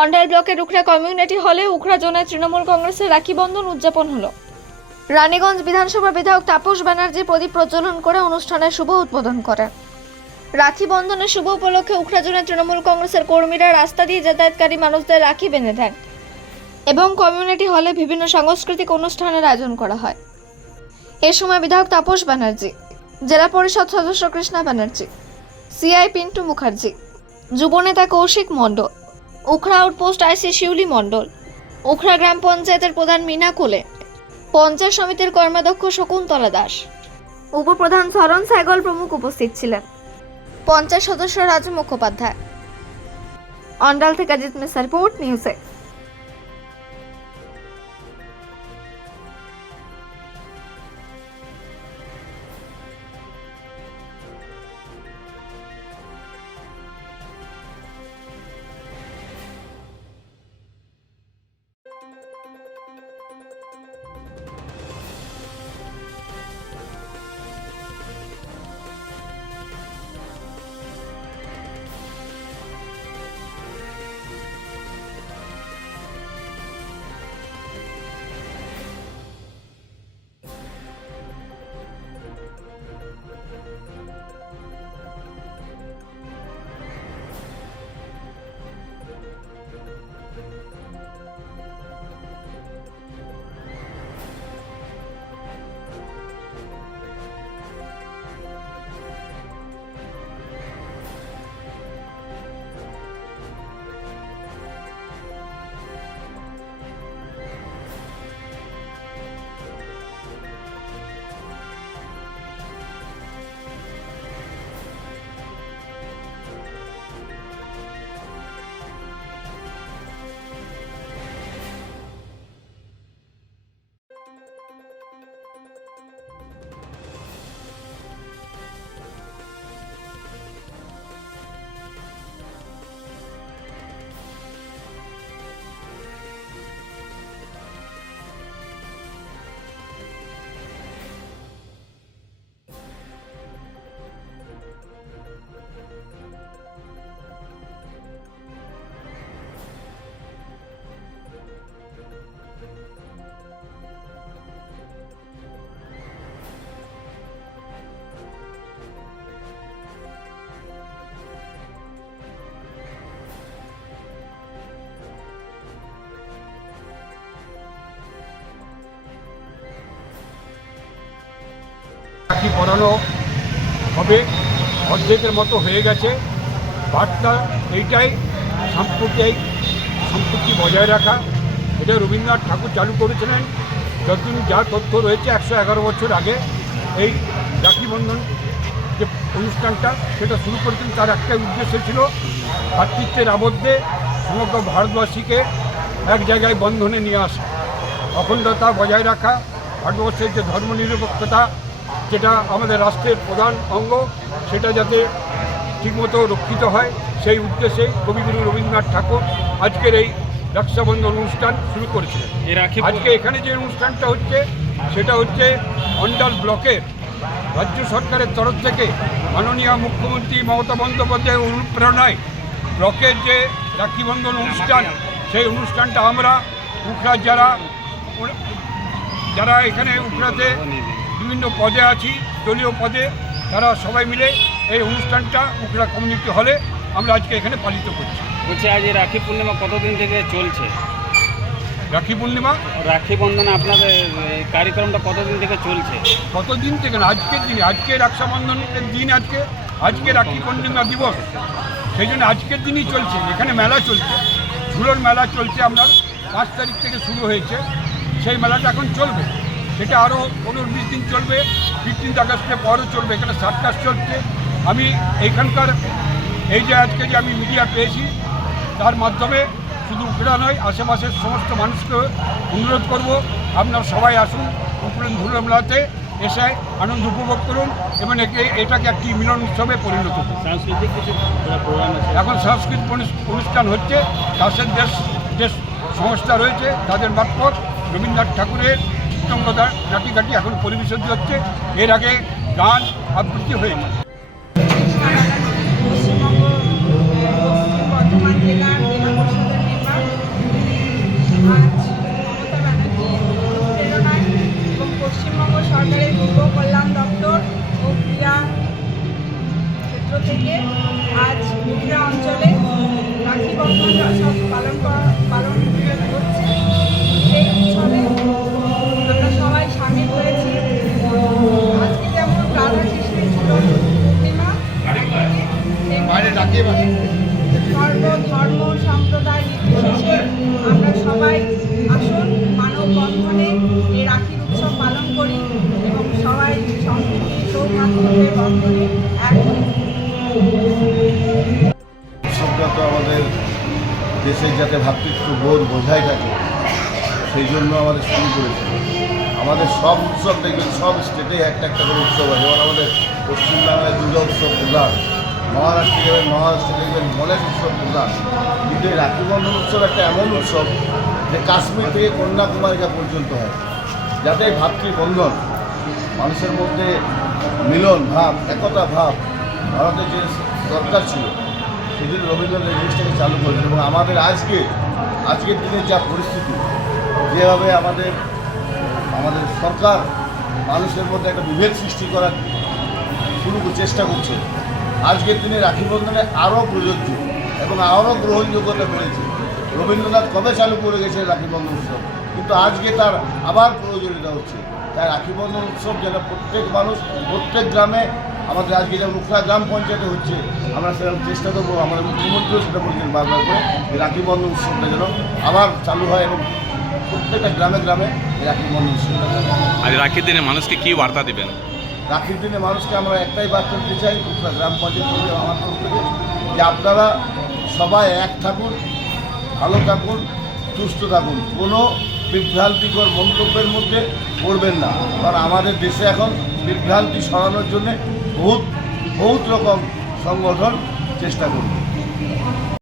অন্ডাল ব্লকের উখড়া কমিউনিটি হলে উখড়া জোনায় তৃণমূল কংগ্রেসের রাখি বন্ধন উদযাপন হলো। রানীগঞ্জ বিধানসভা বিধায়ক তাপস ব্যানার্জি প্রদীপ প্রজ্বলন করে অনুষ্ঠানের শুভ উদ্বোধন করেন। রাখি বন্ধনের শুভ উপলক্ষে উখড়া জোনায় তৃণমূল কংগ্রেসের কর্মীরা রাস্তা দিয়ে যাতায়াতকারী মানুষদের রাখি বেঁধে দেন এবং কমিউনিটি হলে বিভিন্ন সাংস্কৃতিক অনুষ্ঠানের আয়োজন করা হয়। এ সময় বিধায়ক তাপস ব্যানার্জি, জেলা পরিষদ সদস্য কৃষ্ণা ব্যানার্জি, সিআই পিন্টু মুখার্জি যুবনেতা কৌশিক মণ্ডল, উখড়া আউটপোস্ট আইসি শিউলি মণ্ডল, উখড়া গ্রাম পঞ্চায়েতের প্রধান মিনা কোলে, পঞ্চায়েত সমিতির কর্মাধ্যক্ষ শকুন্তলা দাস। উপপ্রধান সরণ সাইগল প্রমুখ উপস্থিত ছিলেন। পঞ্চায়েত সদস্য রাজু মুখোপাধ্যায়। অন্ডাল থেকে অজিত মিশ্র রিপোর্ট, নিউজে রাখি পরানো হবে। অর্ধেকের মতো হয়ে গেছে। বার্তা এইটাই সাম্প্রদায়িক সম্পত্তি বজায় রাখা। এটা রবীন্দ্রনাথ ঠাকুর চালু করেছিলেন। যতদিন যা তথ্য রয়েছে, একশো এগারো বছর আগে এই রাখি বন্ধন যে অনুষ্ঠানটা, সেটা শুরু করেছেন। তার একটাই উদ্দেশ্য ছিল ভাতৃত্বের আবদ্ধে সমগ্র ভারতবাসীকে এক জায়গায় বন্ধনে নিয়ে আসা। অখণ্ডতা বজায় রাখা, ভারতবর্ষের যে ধর্মনিরপেক্ষতা যেটা আমাদের রাষ্ট্রের প্রধান অঙ্গ সেটা যাতে ঠিকমতো রক্ষিত হয় সেই উদ্দেশ্যে কবিগুরু রবীন্দ্রনাথ ঠাকুর আজকের এই রক্ষাবন্ধন অনুষ্ঠান শুরু করেছিলেন। আজকে এখানে যে অনুষ্ঠানটা হচ্ছে সেটা হচ্ছে অন্ডাল ব্লকের রাজ্য সরকারের তরফ থেকে মাননীয় মুখ্যমন্ত্রী মমতা বন্দ্যোপাধ্যায়ের অনুপ্রেরণায় ব্লকের যে রাখিবন্ধন অনুষ্ঠান সেই অনুষ্ঠানটা আমরা উখড়া যারা যারা এখানে উখড়াতে বিভিন্ন পদে আছি দলীয় পদে। তারা সবাই মিলে এই অনুষ্ঠানটা উখড়া কমিউনিটি হলে আমরা আজকে এখানে পালিত করছি। বলছি আজ এই রাখি পূর্ণিমা কতদিন থেকে চলছে? রাখি পূর্ণিমা? রাখি বন্ধন আপনাদের এই কার্যক্রমটা কতদিন থেকে চলছে? কতদিন থেকে না আজকের দিনে আজকে রক্ষাবন্ধনের দিন আজকে আজকে রাখি পূর্ণিমা দিবস। সেই জন্য আজকের দিনই চলছে এখানে মেলা চলছে। ঝুলোর মেলা চলছে আপনার পাঁচ তারিখ থেকে শুরু হয়েছে। সেই মেলাটা এখন চলবে। সেটা আরও পনেরো বিশ দিন চলবে ফিফটিন্থ আগস্টের পরও চলবে এখানে সার্কাস চলছে। আমি এইখানকার এই যে আজকে যে আমি মিডিয়া পেয়েছি তার মাধ্যমে শুধু উখড়া নয় আশেপাশের সমস্ত মানুষকে অনুরোধ করব আপনারা সবাই আসুন উপরে ধুলো মেলাতে এসে আনন্দ উপভোগ করুন এবং একে এটাকে একটি মিলন উৎসবে পরিণত করুন। সাংস্কৃতিক কিছু এখন সাংস্কৃতিক অনুষ্ঠান হচ্ছে দাসের দেশ যে সংস্থা রয়েছে তাদের মারফত রবীন্দ্রনাথ ঠাকুরের চিত্তাঙ্গ ঘাটি এখন পরিবেশন হচ্ছে। এর আগে গান আবৃত্তি হয়ে গেছে থেকে আজ বিভিন্ন অঞ্চলে রাখি বন্ধন পালন করা আমরা সবাই উৎসব পালন করি সবাই সম্প্রীতি সৌভাগ্যের বন্ধনে এক হই। উৎসবটা তো আমাদের দেশের যাতে ভ্রাতৃত্ব বোধ বোঝাই থাকে, সেই জন্য আমাদের শুরু করেছিল আমাদের সব উৎসব দেখবেন, সব স্টেটে একটা একটা করে উৎসব আছে। যেমন আমাদের পশ্চিমবাংলায় দুর্গা উৎসব প্রধান। মহারাষ্ট্রে যাবেন মহারাষ্ট্রে দেখবেন গণেশ উৎসব প্রধান কিন্তু এই রাখি বন্ধন উৎসব একটা এমন উৎসব যে কাশ্মীর থেকে কন্যাকুমারিকা পর্যন্ত হয়। যাতে ভাতৃবন্ধন, মানুষের মধ্যে মিলন, ভাব, একতা, ভাব ভারতের যে দরকার ছিল, সেদিন রবীন্দ্রনাথ এই জিনিসটাকে চালু করেছেন। এবং আমাদের আজকে, আজকের দিনের যা পরিস্থিতি, যেভাবে আমাদের আমাদের সরকার মানুষের মধ্যে একটা বিভেদ সৃষ্টি করার শুরু চেষ্টা করছে আজকের দিনে রাখি বন্ধনে আরও প্রযোজ্য এবং আরও গ্রহণযোগ্যতা বেড়েছে রবীন্দ্রনাথ কবে চালু করে গেছে রাখি বন্ধন উৎসব? কিন্তু আজকে তার আবার প্রয়োজনীয়তা হচ্ছে। তাই রাখি বন্ধন উৎসব যেন প্রত্যেক মানুষ, প্রত্যেক গ্রামে, আমাদের আজকে যেমন উখড়া গ্রাম পঞ্চায়েতে হচ্ছে, আমরা সেরকম চেষ্টা করব, আমাদের মুখ্যমন্ত্রীও সেটা বলছেন বারবার করে, যে রাখি বন্ধন উৎসবটা যেন আবার চালু হয় এবং প্রত্যেকটা গ্রামে গ্রামে এই রাখি বন্ধন উৎসবটা। আজ রাখির দিনে মানুষকে কি বার্তা দিবেন? রাখির দিনে মানুষকে আমরা একটাই বার্তা দিতে চাই গ্রাম পঞ্চায়েত আমার তরফ থেকে, যে আপনারা সবাই এক থাকুন, ভালো থাকুন, সুস্থ থাকুন। কোনো বিভ্রান্তিকর মন্তব্যের মধ্যে পড়বেন না। কারণ আমাদের দেশে এখন বিভ্রান্তি সরানোর জন্যে বহুত বহুত রকম সংগঠন চেষ্টা করবে।